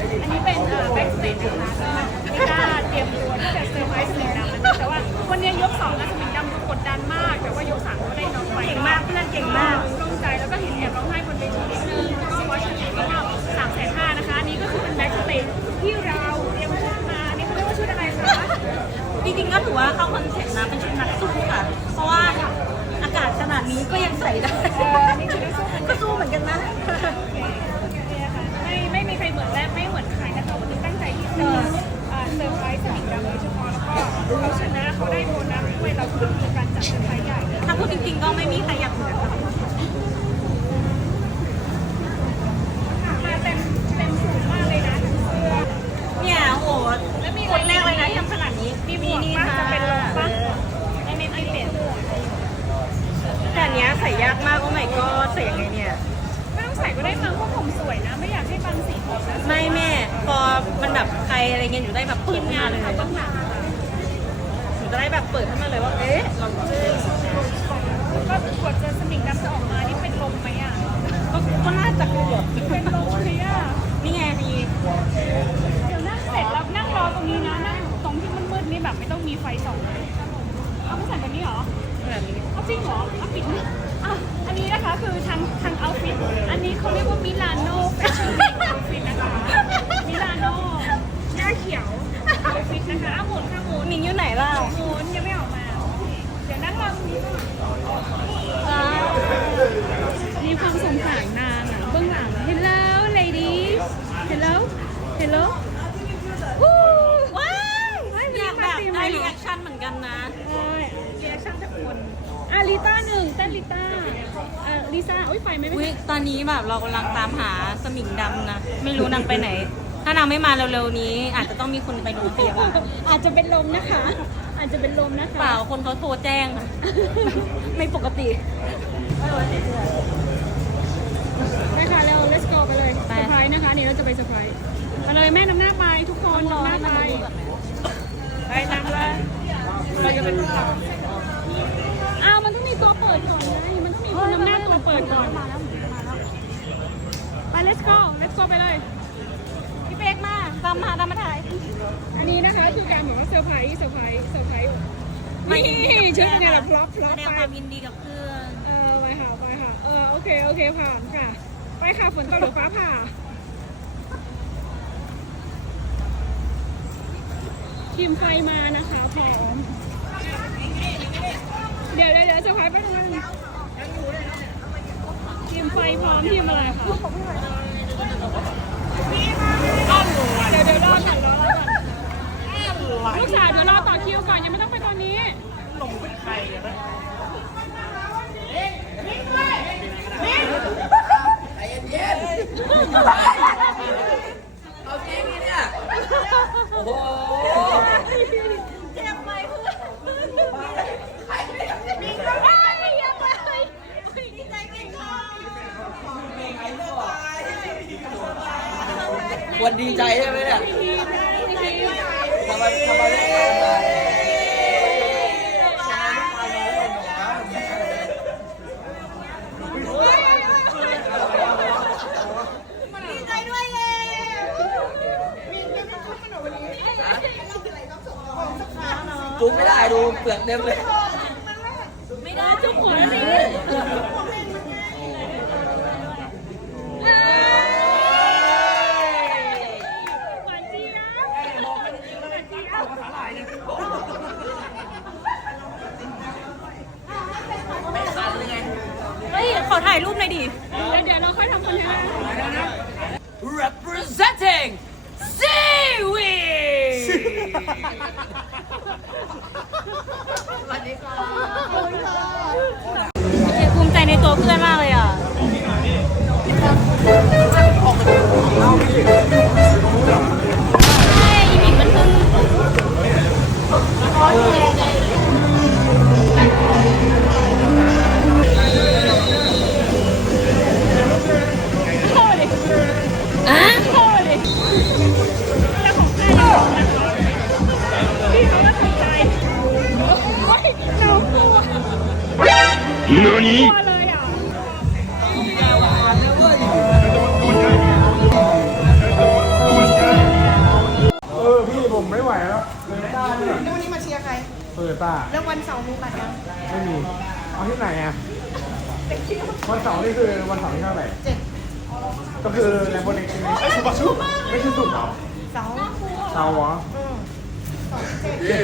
อันนี้เป็นแบ็กสเตจนะคะก็ไม่กล้าเตรียมตัวที่จะเซอร์ไพรส์สมิงดำนะคะแต่ว่าวันนี้ยกสองนะสมิงดำกดดันมาก แต่ว่ายกสามก็ได้น้องไปเก่งมากเพื่อนเก่งมาก คือมีการจัดเซอร์ไพรส์ใหญ่เลยถ้าพูดจริงๆก็ไม่มีใครอยากเหมือนค่ะมาเต็มเต็มสูงมากเลยนะทั้งเสื้อเนี่ยโอ้โหแล้วมีคนแรกเลยนะที่ทำขนาดนี้มีหมวกปะจะเป็นลมปะไม่ไม่ไม่เป็นแต่อันเนี้ยใส่ยากมากโอ้ my god ใส่ยังไงเนี่ย ไม่ต้องใส่ก็ได้มั้งเพราะผมสวยนะ ไม่อยากให้บังสีผมนะไม่แม่พอมันแบบใครอะไรเงี้ยอยู่ได้แบบเปิดขึ้นมาเลยเขาต้องหลังหนู จะได้แบบเปิดขึ้นมาเลยว่า เอ๊ะ เราเจอก็กดเจอสมิงดำจะออกมา นี่เป็นลมไหมอะ ก็ก็น่าจะเกือบเป็นลมเลยอะ นี่ไงพี่เดี๋ยวนั่งเสร็จแล้วนั่งรอตรงนี้นะ นั่งตรงที่มืดๆนี่แบบไม่ต้องมีไฟส่องเลยเอาไม่ใส่แบบนี้เหรอแบบนี้เอาจริงเหรอเอาปิดไหมอะอันนี้นะคะคือทางทางเอาฟิตอันนี้เขาเรียกว่ามิลานโน่แฟชั่นวีคเอาฟิตนะคะ มิลานโน่หน้าเขียวเอาฟิตนะคะเอาหมุนค่ะหมุน มิงอยู่ไหนล่ะ หมุนยังไม่ออกมาโอเคเดี๋ยวนั่งรอตรงนี้ก่อน อ่า มีความสงสารนางอะเบื้องหลัง Hello ladies Hello Hello วู้ ว้าวอยากแบบ มีมา ได้ ตี รี มา แอคชั่นเหมือน กันนะโอ้ยเรียกช่างจากคนอะลิต้าหนึ่งเต้นลิต้าเอ่อลิซ่าอุ้ยไฟไม่อุ้ไม่ยตอนนี้แบบเรากำลังตามหาสมิงดำนะ ไม่รู้นางไปไหน ถ้านางไม่มาเร็วๆนี้ อาจจะต้องมีคนไปดูพยาบาลอาจจะเป็นลมนะคะ อาจจะเป็นลมนะคะ เปล่าคนเขาโทรแจ้ง ไม่ปกติ ไปค่ะเร็ว let's go ไปเลย ไป เซอร์ไพรส์นะคะนี่เราจะไปเซอร์ไพรส์ไปเลยแม่นำหน้าไปทุกคนนำหน้าไปไปนำเลยเราจะเป็นอ้าวมันต้องมีตัวเปิดก่อนไงมันต้องมีคนนำหน้าตัวเปิดก่อนไป let's go let's go ไปเลย พี่เป๊กมาตามมาตามมาถ่าย อันนี้นะคะคือการบอกว่าเซอร์ไพรส์เซอร์ไพรส์เซอร์ไพรส์มายินดีนี่กับชุดเพื่เป็นอนไงล่ะพร็อพพแสร็อพดงไปความยินดีกับเพื่อนเออไปค่ะไปค่ะเออโอเคโอเคผ่านค่ะ ไปค่ะฝนตกหรือฟ้าผ่าทีมไฟมานะคะพร้อมเดี๋ยวเดี๋ยวเดี๋ยวเซอร์ไพรส์ไปทำไมงทีมไฟพร้อมทีมอะไรคะ เดี๋ยวเดี๋ยวรอก่อนรอก่อนลูกสาวเดี๋ยวรอต่อคิวก่อนยังไม่ต้องไปตอนนี้เอาจริงเนี่ย โอ้โห เจ็บไหมเพื่อนดีใจเก่งค่ะ ควรดีใจใช่ไหมเนี่ยทำไมทำไมไม่ตามมาดีใจด้วยเลยจุ๊บไม่ได้ดูเปลือกเต็มเลย ไม่ได้จุ๊บหัวสิ หวานเจี๊ยบหวานเจี๊ยบ เฮ้ย ขอ ถ่ายรูปหน่อยดิเดี๋ยวเราค่อยทำคอนเทนต์ representing seaweed ภูมิใจในตัวเพื่อนมากเลยอะ เออพี่ผมไม่ไหวแล้วแล้ววันนี้มาเชียร์ใคร เปิดาแล้ววันเสาร์มูบัตรยังไม่มี เอาที่ไหนอะวันเสาร์นี่คือวันเสาร์ที่เท่าไหร่เจ็ดก็คือแลมโบเล็กใช่ไหมไม่ใช่สุดไม่ใช่สุดรอเสาร์เสาร์เหรอ เย้